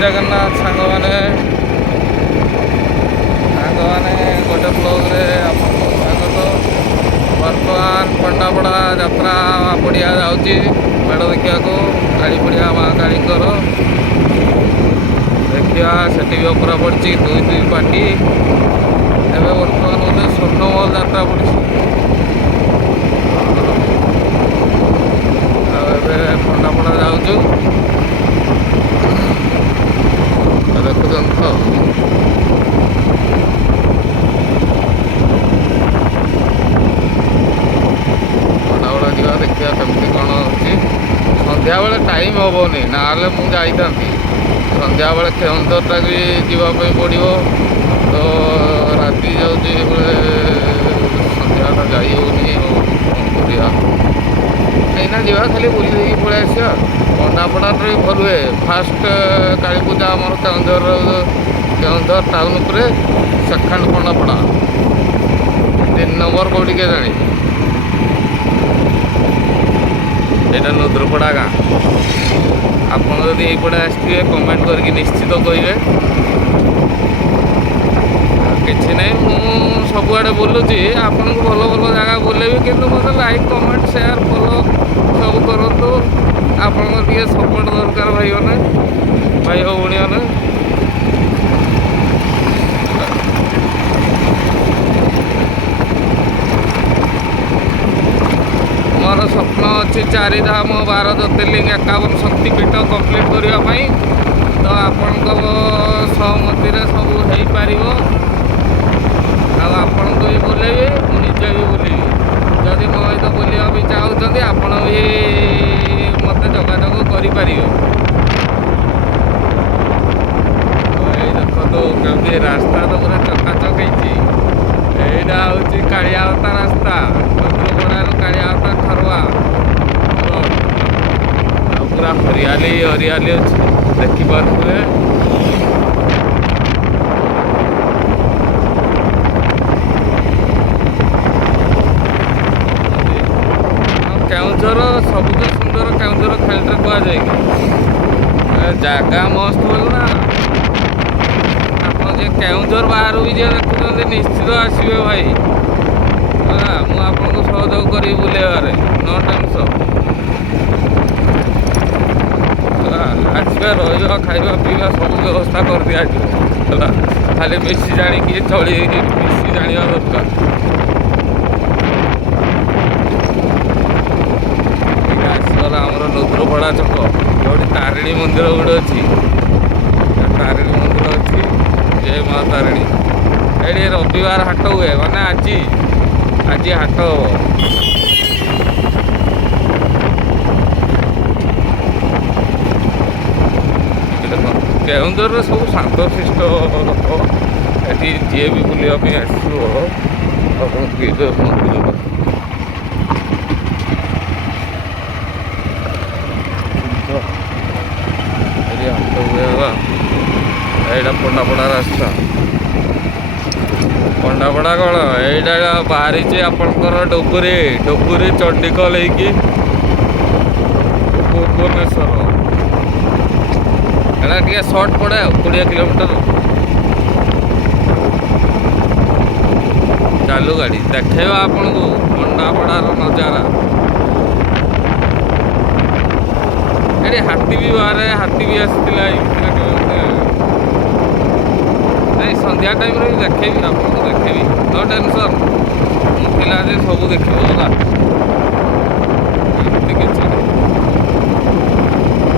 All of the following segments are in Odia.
ଜଗନ୍ନାଥ ସାଙ୍ଗମାନେ ଗୋଟେ ବ୍ଲଗ୍ରେ ଆପଣଙ୍କୁ ସ୍ୱାଗତ। ବର୍ତ୍ତମାନ ପଣ୍ଡାପଡ଼ା ଯାତ୍ରା ପଡ଼ିଆ ଯାଉଛି ମେଢ଼ ଦେଖିବାକୁ। କାଳୀ ପଡ଼ିଆ ମା କାଳୀଙ୍କର ଦେଖିବା। ସେଠି ବି ଅପରା ପଡ଼ିଛି ଦୁଇ ପାର୍ଟି। ଏବେ ବର୍ତ୍ତମାନ ଗୋଟେ ସ୍ୱର୍ଣ୍ଣମହଲ ଯାତ୍ରା ପଡ଼ିଛି। ଆଉ ଏବେ ପଣ୍ଡାପଡ଼ା ଯାଉଛୁ ଦେଖୁଛନ୍ତି ତ। ପଣ୍ଡାପଡ଼ା ଯିବା ଦେଖିବା କେମିତି କ'ଣ ହେଉଛି। ସନ୍ଧ୍ୟାବେଳେ ଟାଇମ୍ ହେବନି, ନହେଲେ ମୁଁ ଯାଇଥାନ୍ତି। ସନ୍ଧ୍ୟାବେଳେ କେଉଁଝରଟା ବି ଯିବା ପାଇଁ ପଡ଼ିବ, ତ ରାତି ଯାଉଛି ବେଳେ ସନ୍ଧ୍ୟାଟା ଯାଇ ହେଉନି। ଆଉ କ'ଣ କରିବା, ଏଇନା ଯିବା ଖାଲି ବୁଲି ଦେଇକି ପଳେଇ ଆସିବା। ପଣ୍ଡାପଡ଼ାରେ ବି ଭଲ ହୁଏ। ଫାଷ୍ଟ କାଳୀପୂଜା ଆମର କେଉଁଝର ଟାଉନ୍ ଉପରେ, ସେକେଣ୍ଡ ପଣ୍ଡାପଡ଼ା, 3 ନମ୍ବର କେଉଁଠି କେଜାଣି। ଏଇଟା ନୁଦ୍ରପଡ଼ା ଗାଁ। ଆପଣ ଯଦି ଏଇପଟେ ଆସିଥିବେ କମେଣ୍ଟ କରିକି ନିଶ୍ଚିତ କହିବେ। କିଛି ନାହିଁ, ମୁଁ ସବୁଆଡ଼େ ବୁଲୁଛି, ଆପଣଙ୍କୁ ଭଲ ଭଲ ଜାଗା ବୁଲେଇବି, କିନ୍ତୁ ମୋତେ ଲାଇକ୍ କମେଣ୍ଟ ସେୟାର ଫଲୋ ସବୁ କରନ୍ତୁ। ଆପଣଙ୍କର ଟିକେ ସପୋର୍ଟ ଦରକାର ଭାଇମାନେ, ଭାଇ ଓ ଭଉଣୀମାନେ। ମୋର ସ୍ୱପ୍ନ ଅଛି 4 ଧାମ 12 ଜ୍ୟୋତିର୍ଲିଙ୍ଗ 51 ଶକ୍ତିପୀଠ କମ୍ପ୍ଲିଟ୍ କରିବା ପାଇଁ। ତ ଆପଣଙ୍କ ସହମତିରେ ସବୁ ହେଇପାରିବ। ଆଉ ଆପଣଙ୍କୁ ବି ବୁଲେଇବି, ମୁଁ ନିଜେ ବି ବୁଲିବି। ଯଦି ମୋ ସହିତ ବୁଲିବା ପାଇଁ ଚାହୁଁଛନ୍ତି ଆପଣ ବି ମୋତେ ଯୋଗାଯୋଗ କରିପାରିବେ। ଏଇ ଦେଖନ୍ତୁ କେମିତି ରାସ୍ତା ତ ପୁରା ଚକାଚକ ହେଇଛି। ଏଇଟା ହେଉଛି କାଳିଆବତା ରାସ୍ତା, ନୁଦ୍ରପଡ଼ାରୁ କାଳିଆବତା ଖରବା। ଆଉ ପୁରା ହରିଆଲି ହରିଆଲି ଅଛି, ଦେଖିପାରୁଥିବେ। କେଉଁଝର ସବୁଠୁ ସୁନ୍ଦର କେଉଁଝର ଖାଲିଟା କୁହାଯାଏ କି ଜାଗା ମସ୍ତ ବୋଲି ନା। ଆପଣ ଯେ କେଉଁଝର ବାହାରୁ ବି ଯିଏ ଦେଖୁଛନ୍ତି ନିଶ୍ଚିତ ଆସିବେ ଭାଇ। ମୁଁ ଆପଣଙ୍କୁ ସହଯୋଗ କରିବି ବୁଲେଇବାରେ, ନୋ ଟେନସନ୍। ଆସିବା, ରହିବା, ଖାଇବା ପିଇବା ସବୁ ବ୍ୟବସ୍ଥା କରିଦିଆଯିବ ହେଲା। ଖାଲି ମିଶି ଜାଣିକି ମିଶି ଜାଣିବା ଦରକାର। ଆସିଗଲା ଆମର ନୁଦ୍ରପଡ଼ା ଛକ, ଯେଉଁଠି ତାରିଣୀ ମନ୍ଦିର ଗୋଟେ ଅଛି। ତାରିଣୀ ମନ୍ଦିର ଅଛି, ଜୟ ମା ତାରିଣୀ। ଏଠି ରବିବାର ହାଟ ହୁଏ, ମାନେ ଆଜି ହାଟ ହବ। କେଉଁଝରରେ ସବୁ ଶାନ୍ତଶିଷ୍ଟ ଲୋକ। ଏଠି ଯିଏ ବି ବୁଲିବା ପାଇଁ ଆସିବ ଆପଣ ମନ୍ଦିର ଏଠି ହାଟ ହୁଏ। ଏଇଟା ପଣ୍ଡାପଡ଼ା ରାସ୍ତା। ପଣ୍ଡାପଡ଼ା କ'ଣ, ଏଇଟା ବାହାରିଛି ଆପଣଙ୍କର ଡୁବୁରି ଚଣ୍ଡିଖୋଲ ହେଇକି ଭୁବନେଶ୍ୱର। ଏଇଟା ଟିକେ ସର୍ଟ ପଡ଼େ ଆଉ 20 କିଲୋମିଟର। ଚାଲୁ ଗାଡ଼ି ଦେଖେଇବା ଆପଣଙ୍କୁ ପଣ୍ଡାପଡ଼ାର ନଜାରା। ଏଠି ହାତୀ ବି ବାହାରେ, ହାତୀ ବି ଆସିଥିଲା ଏଇ ଭିତରେ କେବେ। ନାଇଁ, ସନ୍ଧ୍ୟା ଟାଇମ୍ରେ ବି ଦେଖେଇବି, ଆପଣଙ୍କୁ ଦେଖେଇବି, ନୋ ଟେନସନ୍। ମୁଁ ଥିଲା ଯେ ସବୁ ଦେଖିବ ହେଲା, ଏମିତି କିଛି ନାହିଁ।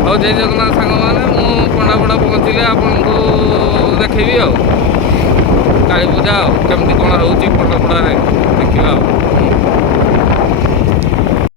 ହଉ ଜୟ ଜଗନ୍ନାଥ ସାଙ୍ଗମାନେ, ମୁଁ ପଣ୍ଡାପଡ଼ା ପହଞ୍ଚିଲେ ଆପଣଙ୍କୁ ଦେଖେଇବି ଆଉ କାଳୀପୂଜା ଆଉ କେମିତି କ'ଣ ହେଉଛି ପଣ୍ଡାପଡ଼ାରେ ଦେଖିବା ଆଉ।